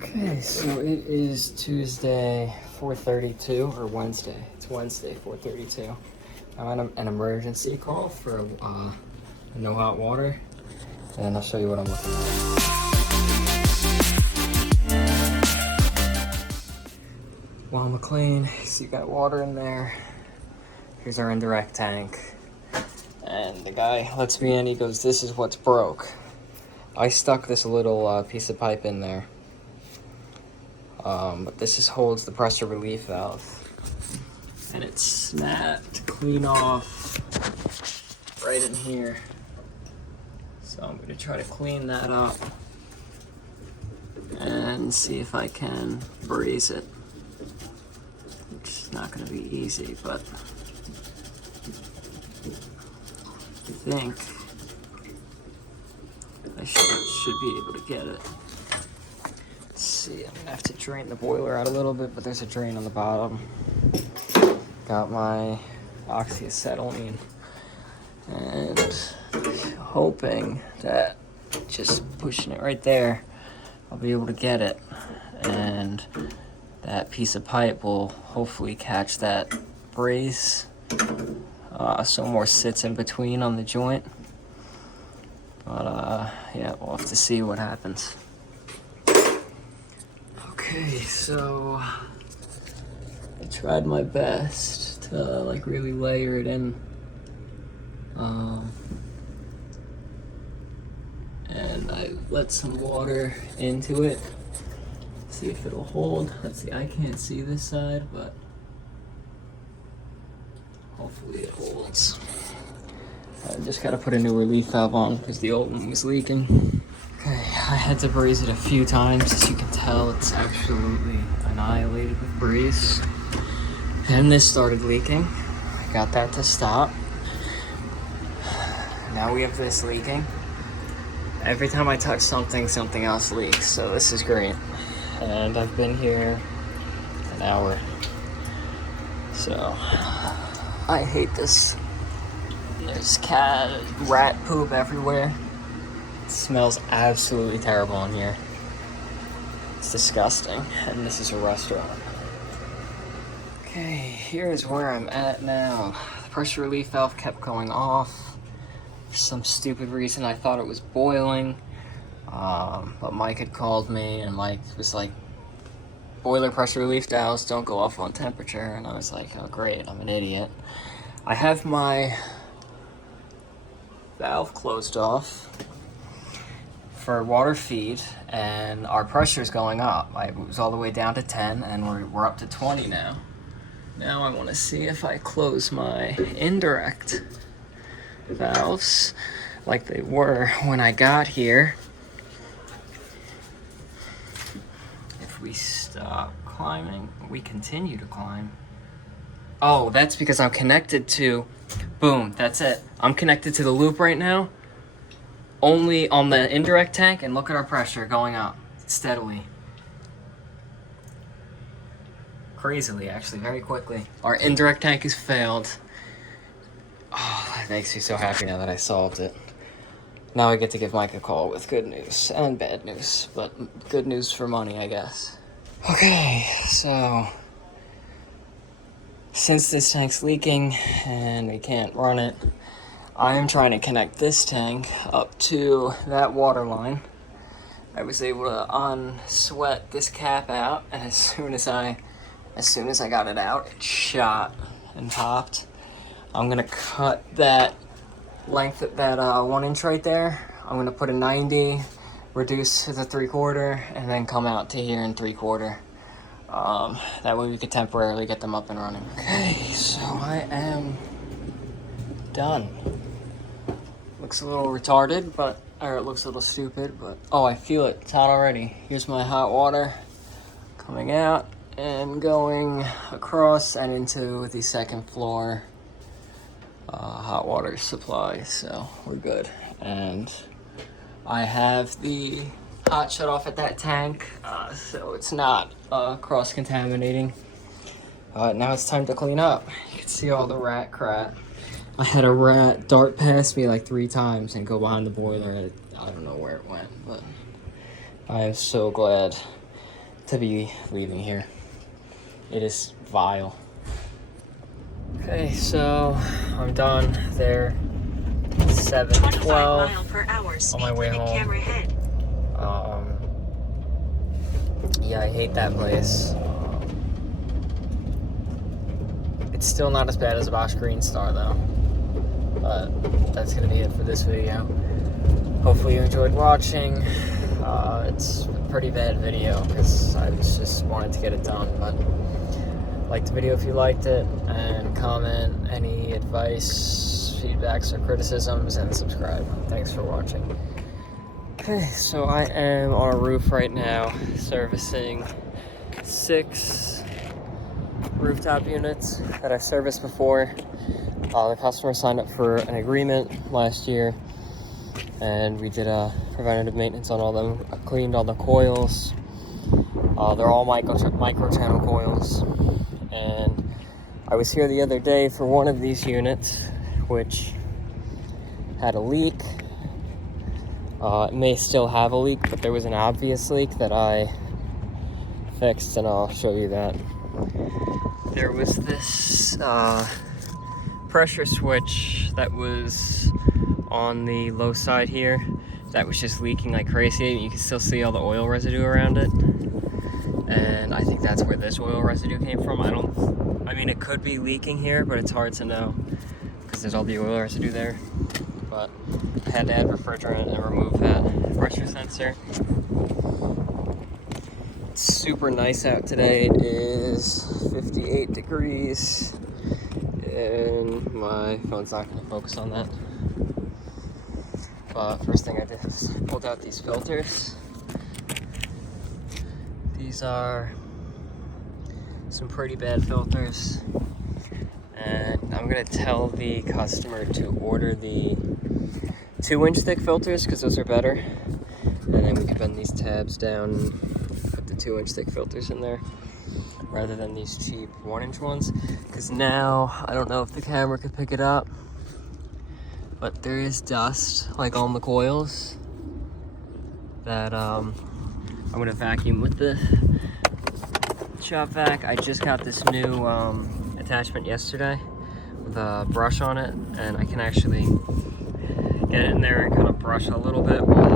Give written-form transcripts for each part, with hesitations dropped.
Okay, so it is Tuesday, 4:32, or Wednesday. It's Wednesday, 4:32. I'm on an emergency call for no hot water, and I'll show you what I'm looking at. Weil McLain, so you got water in there. Here's our indirect tank. And the guy lets me in, he goes, "This is what's broke." I stuck this little piece of pipe in there. But this just holds the pressure relief valve. And it's snapped clean off right in here. So I'm gonna try to clean that up and see if I can braze it. Which is not gonna be easy, but I think I should be able to get it. Let's see, I'm gonna have to drain the boiler out a little bit, but there's a drain on the bottom. Got my oxyacetylene and hoping that just pushing it right there, I'll be able to get it. And that piece of pipe will hopefully catch that braze, so more sits in between on the joint. But yeah, we'll have to see what happens. Okay, so I tried my best to like really layer it in. And I let some water into it. See if it'll hold. Let's see, I can't see this side, but hopefully it holds. I just gotta put a new relief valve on because the old one was leaking. Okay, I had to braze it a few times. As you can tell, it's absolutely annihilated with braze. And this started leaking. I got that to stop. Now we have this leaking. Every time I touch something, something else leaks. So this is great. And I've been here an hour. So I hate this. There's rat poop everywhere. It smells absolutely terrible in here. It's disgusting. And this is a restaurant. Okay, here's where I'm at now. The pressure relief valve kept going off. For some stupid reason, I thought it was boiling. But Mike had called me, and Mike was like, "Boiler pressure relief valves don't go off on temperature." And I was like, "Oh great, I'm an idiot." I have my valve closed off for water feed, and our pressure is going up. It was all the way down to 10, and we're up to 20 now. Now I want to see if I close my indirect valves like they were when I got here. If we stop climbing, we continue to climb. Oh, that's because I'm connected to, boom, that's it. I'm connected to the loop right now, only on the indirect tank, and look at our pressure going up steadily. Crazily, actually, very quickly. Our indirect tank has failed. Oh, that makes me so happy now that I solved it. Now I get to give Mike a call with good news and bad news, but good news for money, I guess. Okay, so since this tank's leaking and we can't run it, I am trying to connect this tank up to that water line. I was able to unsweat this cap out, and as soon as I got it out, it shot and popped. I'm gonna cut that length at that 1 inch right there. I'm gonna put a 90, reduce to the 3/4, and then come out to here in 3/4. That way we could temporarily get them up and running. Okay, so I am done. Looks a little retarded, or it looks a little stupid, but oh, I feel it. It's hot already. Here's my hot water coming out and going across and into the second floor hot water supply, so we're good. And I have the hot shut off at that tank, so it's not cross-contaminating. Now it's time to clean up. You can see all the rat crap. I had a rat dart past me like 3 times and go behind the boiler. I don't know where it went, but I am so glad to be leaving here. It is vile. Okay, so I'm done there. 7:12 on my way home. Yeah, I hate that place. It's still not as bad as a Bosch Green Star though. But that's gonna be it for this video. Hopefully you enjoyed watching. It's a pretty bad video because I just wanted to get it done. But like the video if you liked it, and comment any advice, feedbacks, or criticisms, and subscribe. Thanks for watching. Okay, so I am on a roof right now, servicing 6 rooftop units that I've serviced before. The customer signed up for an agreement last year, and we did a preventative maintenance on all them. I cleaned all the coils. They're all micro channel coils. And I was here the other day for one of these units, which had a leak. It may still have a leak, but there was an obvious leak that I fixed, and I'll show you that. There was this pressure switch that was on the low side here that was just leaking like crazy. You can still see all the oil residue around it, and I think that's where this oil residue came from. I mean it could be leaking here, but it's hard to know because there's all the oil residue there. But I had to add refrigerant and remove that pressure sensor. It's super nice out today. It is 58 degrees, and my phone's not going to focus on that. But first thing I did is pulled out these filters. These are some pretty bad filters, and I'm going to tell the customer to order the 2-inch thick filters because those are better, and then we can bend these tabs down and put the 2-inch thick filters in there rather than these cheap 1-inch ones. Because now I don't know if the camera could pick it up, but there is dust like on the coils that I'm gonna vacuum with the shop vac. I just got this new attachment yesterday with a brush on it, and I can actually get in there and kind of brush a little bit while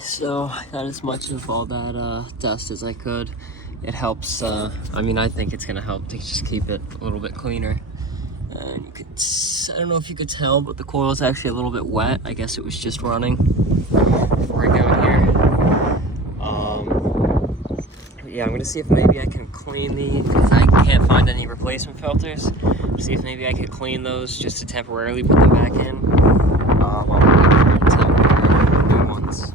so I got as much of all that dust as I could. It helps, I mean, I think it's gonna help to just keep it a little bit cleaner. And you could, I don't know if you could tell, but the coil is actually a little bit wet. I guess it was just running before I go in here. Yeah, I'm gonna see if maybe I can clean these, because I can't find any replacement filters. See if maybe I could clean those just to temporarily put them back in while we're waiting until new ones.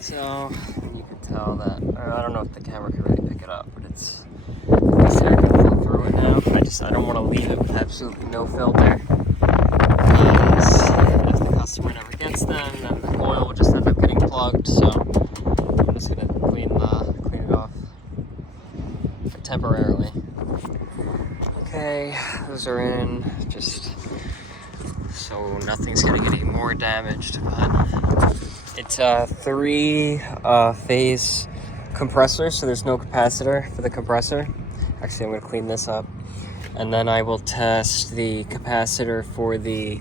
So you can tell that, or I don't know if the camera can really pick it up, but it's starting to flow through it now. I don't want to leave it with absolutely no filter, because if the customer never gets them, then the coil will just end up getting plugged. So I'm just gonna clean it off temporarily. Okay, those are in, just so nothing's gonna get any more damaged, but it's a 3-phase compressor, so there's no capacitor for the compressor. Actually, I'm going to clean this up, and then I will test the capacitor for the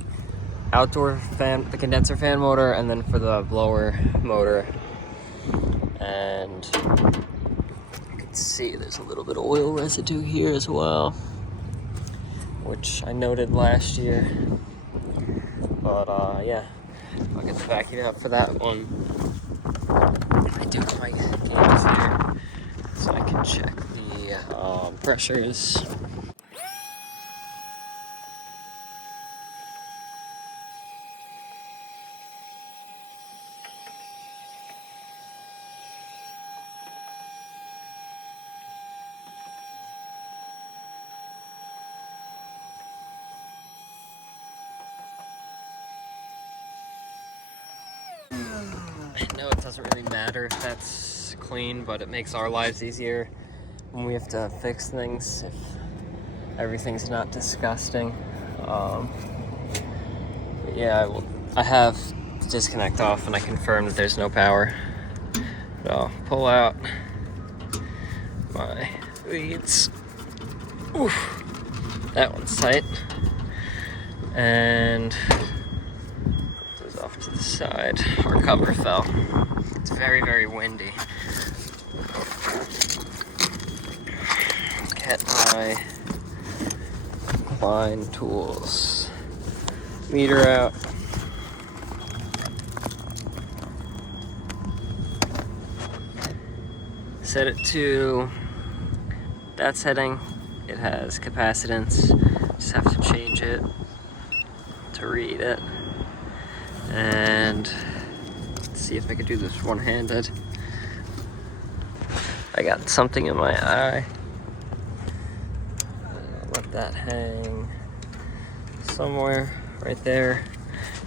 outdoor fan, the condenser fan motor, and then for the blower motor. And you can see there's a little bit of oil residue here as well, which I noted last year. But yeah, I'll get the vacuum up for that one. I do have my gauges here so I can check the pressures. I know it doesn't really matter if that's clean, but it makes our lives easier when we have to fix things, if everything's not disgusting. Yeah, I have the disconnect off and I confirmed that there's no power. So I'll pull out my leads. Oof, that one's tight. And goes off to the side. Our cover fell. It's very, very windy. Get my Klein tools. Meter out. Set it to that setting. It has capacitance. Just have to change it to read it. And let's see if I can do this one-handed. I got something in my eye. I'll let that hang somewhere right there.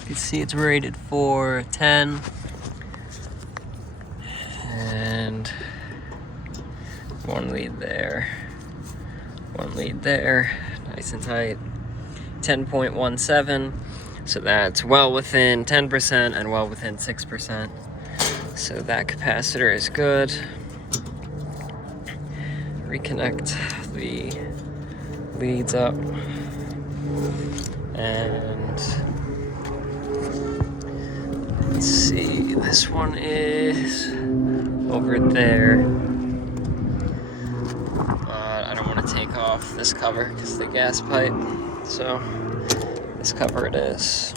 You can see it's rated for 10. And one lead there. One lead there. Nice and tight. 10.17. So that's well within 10% and well within 6%. So that capacitor is good. Reconnect the leads up. And let's see, this one is over there. But I don't want to take off this cover because of the gas pipe. So this cover it is.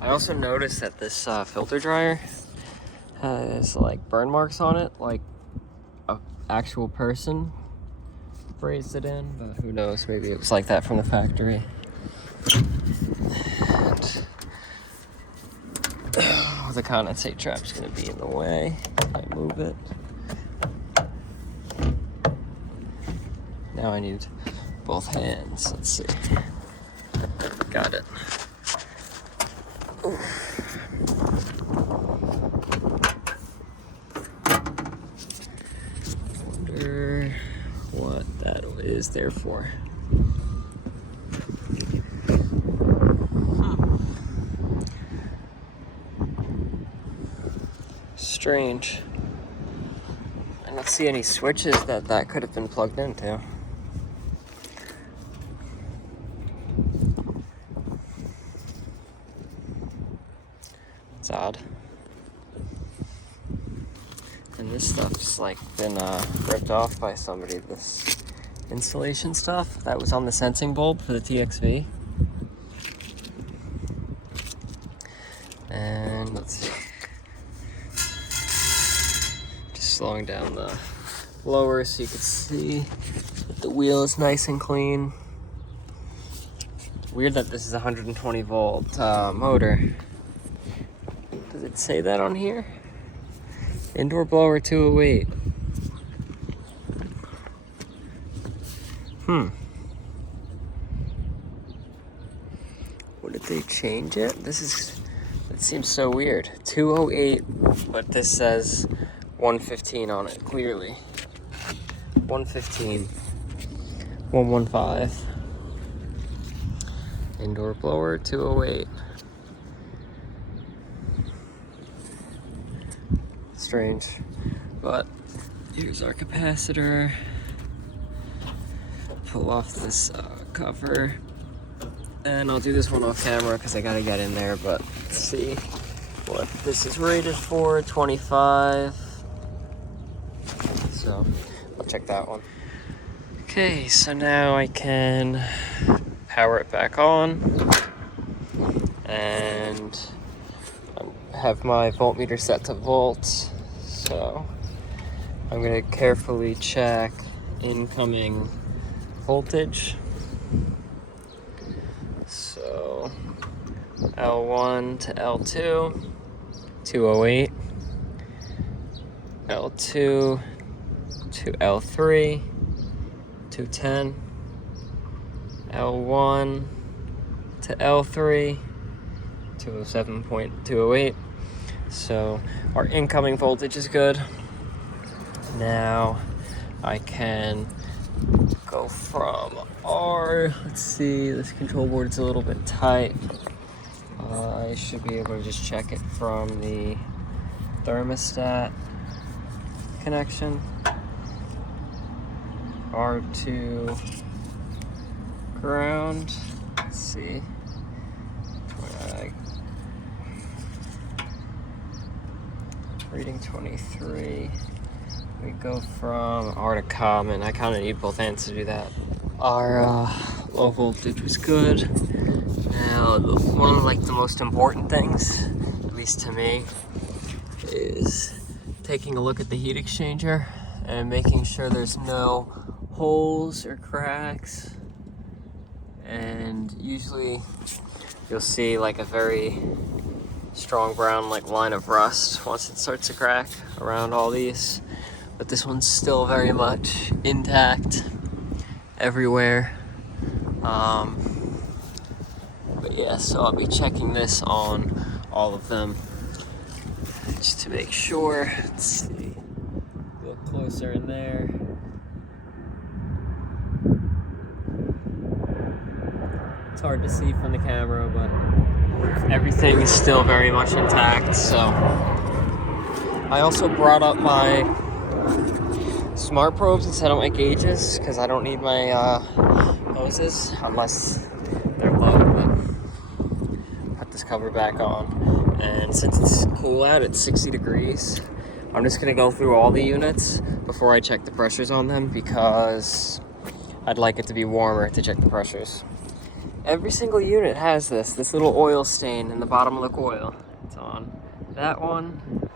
I also noticed that this filter dryer has like burn marks on it, like an actual person brazed it in, but who knows, maybe it was like that from the factory. And the condensate trap's gonna be in the way if I move it. Now I need both hands. Let's see. Got it. Wonder what that is there for. Strange. I don't see any switches that could have been plugged into. It's odd. And this stuff's like been ripped off by somebody. This insulation stuff that was on the sensing bulb for the TXV. And let's see. Just slowing down the blower so you can see that the wheel is nice and clean. Weird that this is a 120 volt motor. Does it say that on here? Indoor blower 208. What did they change it? It seems so weird. 208, but this says 115 on it, clearly. 115. 115. Indoor blower 208. strange. But here's our capacitor. Pull off this cover. And I'll do this one off camera because I gotta get in there, but let's see what this is rated for, 25. So I'll check that one. Okay, so now I can power it back on and I have my voltmeter set to volts. So I'm gonna carefully check incoming voltage. So L1 to L2, 208, L2 to L3, 210, L1 to L3, 207.208. So our incoming voltage is good. Now I can go from our, let's see, this control board is a little bit tight. I should be able to just check it from the thermostat connection. R2 ground, let's see. Reading 23. We go from R to common. I kind of need both ends to do that. Our low voltage was good. Now, one of the most important things, at least to me, is taking a look at the heat exchanger and making sure there's no holes or cracks. And usually you'll see like a very strong brown line of rust once it starts to crack around all these. But this one's still very much intact everywhere. But yeah, so I'll be checking this on all of them just to make sure. Let's see, a little closer in there. It's hard to see from the camera, but everything is still very much intact. So I also brought up my smart probes and set up my gauges because I don't need my hoses unless they're low. But put this cover back on, and since it's cool out, it's 60 degrees. I'm just gonna go through all the units before I check the pressures on them because I'd like it to be warmer to check the pressures. Every single unit has this little oil stain in the bottom of the coil. It's on that one.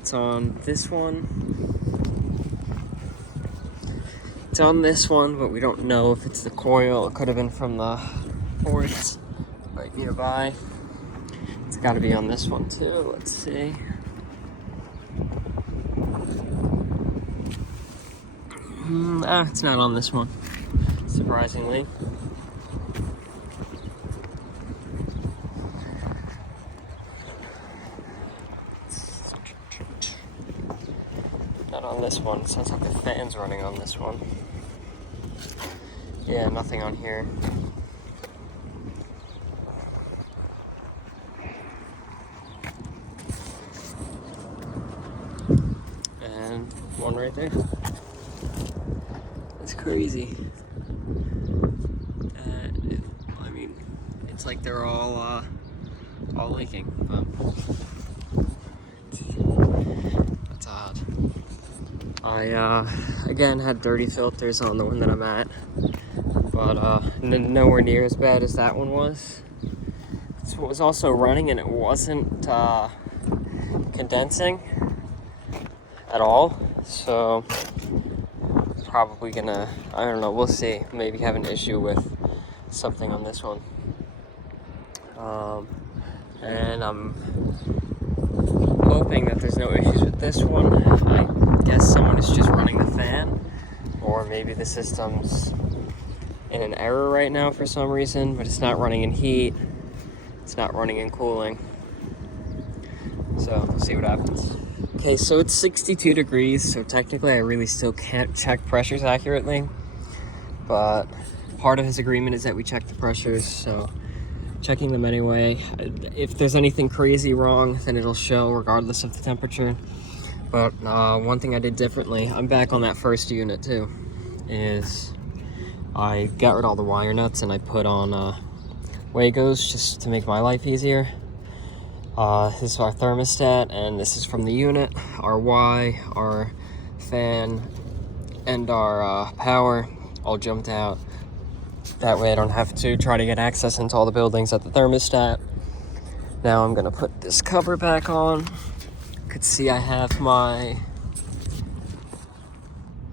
It's on this one. It's on this one, but we don't know if it's the coil. It could have been from the ports right nearby. It's got to be on this one too. Let's see. It's not on this one, surprisingly. Not on this one. It sounds like the fan's running on this one. Yeah, nothing on here. And one right there. That's crazy. I mean, it's like they're all leaking, but that's odd. I again had dirty filters on the one that I'm at, but nowhere near as bad as that one was. This one was also running and it wasn't condensing at all, so probably gonna, I don't know, we'll see, maybe have an issue with something on this one. And I'm hoping that there's no issues with this one. I guess someone is just running the fan, or maybe the system's in an error right now for some reason, but it's not running in heat, it's not running in cooling. So we'll see what happens. Okay, so it's 62 degrees, so technically I really still can't check pressures accurately, but part of his agreement is that we check the pressures, so checking them anyway. If there's anything crazy wrong, then it'll show regardless of the temperature. But one thing I did differently, I'm back on that first unit too, is I got rid of all the wire nuts and I put on Wagos just to make my life easier. This is our thermostat, and this is from the unit. Our Y, our fan, and our power all jumped out. That way I don't have to try to get access into all the buildings at the thermostat. Now I'm gonna put this cover back on. You could see I have my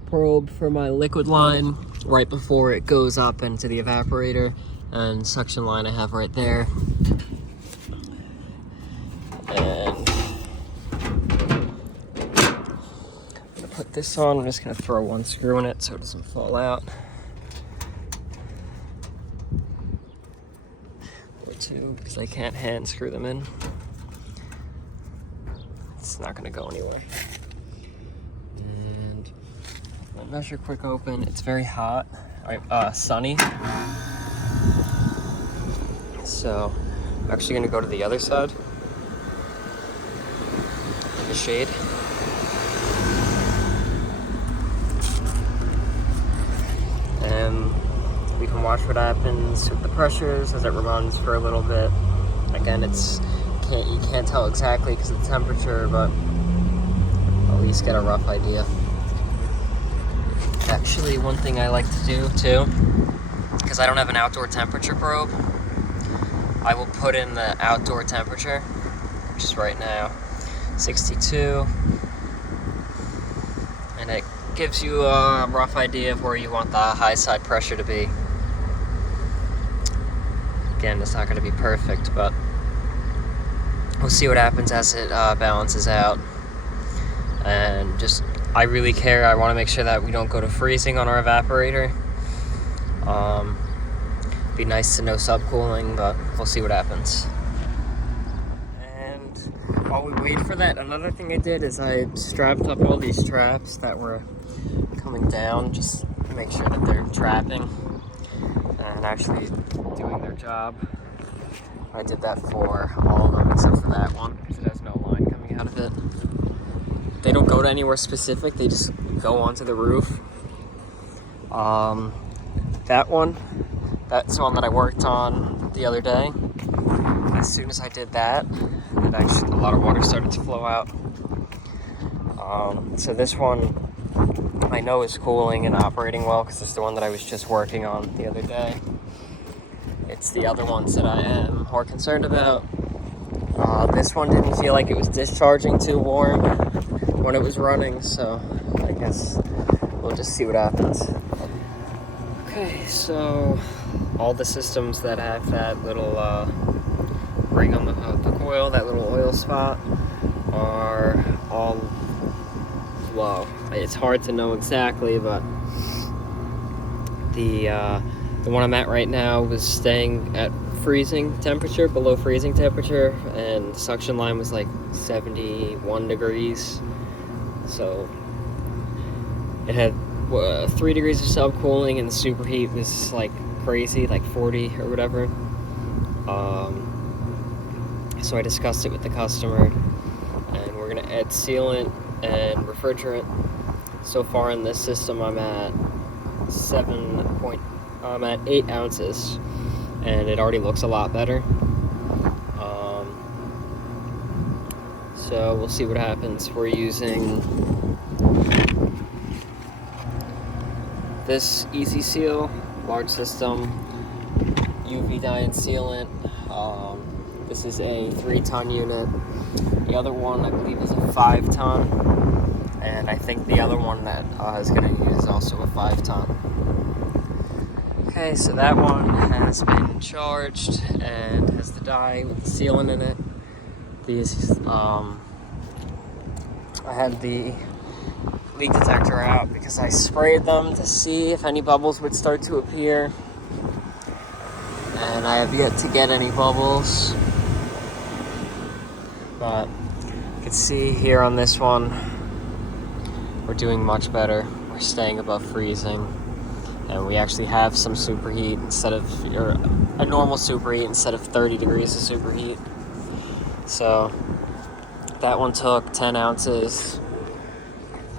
probe for my liquid line right before it goes up into the evaporator, and suction line I have right there. And I'm gonna put this on. I'm just gonna throw one screw in it so it doesn't fall out. Or two, because I can't hand screw them in. It's not gonna go anywhere. And my measure quick open. It's very hot, sunny. So I'm actually gonna go to the other side. In the shade. And we can watch what happens with the pressures as it runs for a little bit. Again, you can't tell exactly because of the temperature, but at least get a rough idea. Actually, one thing I like to do too, because I don't have an outdoor temperature probe, I will put in the outdoor temperature, which is right now 62, and it gives you a rough idea of where you want the high side pressure to be. Again, it's not going to be perfect, but we'll see what happens as it balances out. And just, I really care. I want to make sure that we don't go to freezing on our evaporator. Be nice to no subcooling, but we'll see what happens. And while we wait for that, another thing I did is I strapped up all these traps that were coming down, just to make sure that they're trapping and actually doing their job. I did that for all of them except for that one, because it has no line coming out of it. They don't go to anywhere specific, they just go onto the roof. That one, that's the one that I worked on the other day. As soon as I did that, a lot of water started to flow out. So this one I know is cooling and operating well, because it's the one that I was just working on the other day. It's the other ones that I am more concerned about. This one didn't feel like it was discharging too warm when it was running, so I guess we'll just see what happens. Okay, so all the systems that have that little ring on the coil, that little oil spot, are all low. It's hard to know exactly, but the one I'm at right now was staying at freezing temperature, below freezing temperature, and the suction line was like 71 degrees. So it had 3 degrees of subcooling, and the superheat was like crazy, like 40 or whatever. So I discussed it with the customer, and we're gonna add sealant and refrigerant. So far in this system, I'm at 8 ounces, and it already looks a lot better. So we'll see what happens. We're using this Easy Seal large system UV dye and sealant. This is a 3-ton unit. The other one I believe is a 5-ton, and I think the other one that I was going to use is also a 5-ton. Okay, so that one has been charged and has the dye with the sealant in it. These, I had the leak detector out because I sprayed them to see if any bubbles would start to appear, and I have yet to get any bubbles. But you can see here on this one, we're doing much better. We're staying above freezing, and we actually have some superheat instead of, or a normal superheat instead of 30 degrees of superheat. So that one took 10 ounces,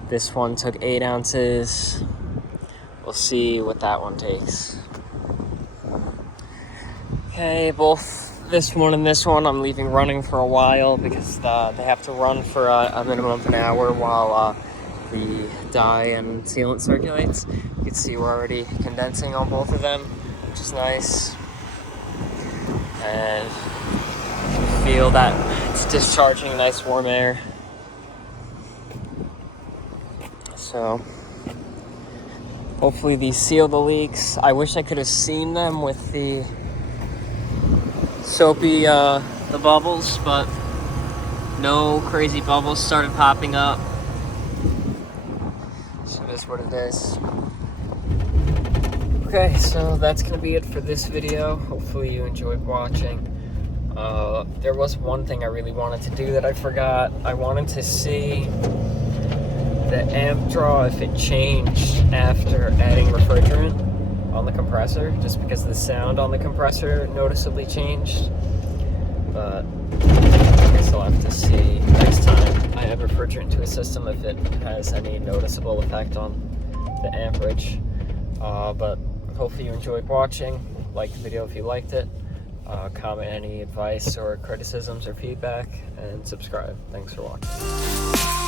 This one took 8 ounces. We'll see what that one takes. Okay, both this one and this one I'm leaving running for a while because they have to run for a minimum of an hour while the dye and sealant circulates. You can see we're already condensing on both of them, which is nice. And you can feel that it's discharging nice warm air. So hopefully these seal the leaks. I wish I could have seen them with the soapy the bubbles, but no crazy bubbles started popping up. So it is what it is. Okay, so that's gonna be it for this video. Hopefully you enjoyed watching. There was one thing I really wanted to do that I forgot. I wanted to see the amp draw if it changed after adding refrigerant on the compressor, just because the sound on the compressor noticeably changed. But I guess I'll have to see next time I add refrigerant to a system if it has any noticeable effect on the amperage. But hopefully you enjoyed watching. Like the video if you liked it. Comment any advice or criticisms or feedback, and subscribe. Thanks for watching.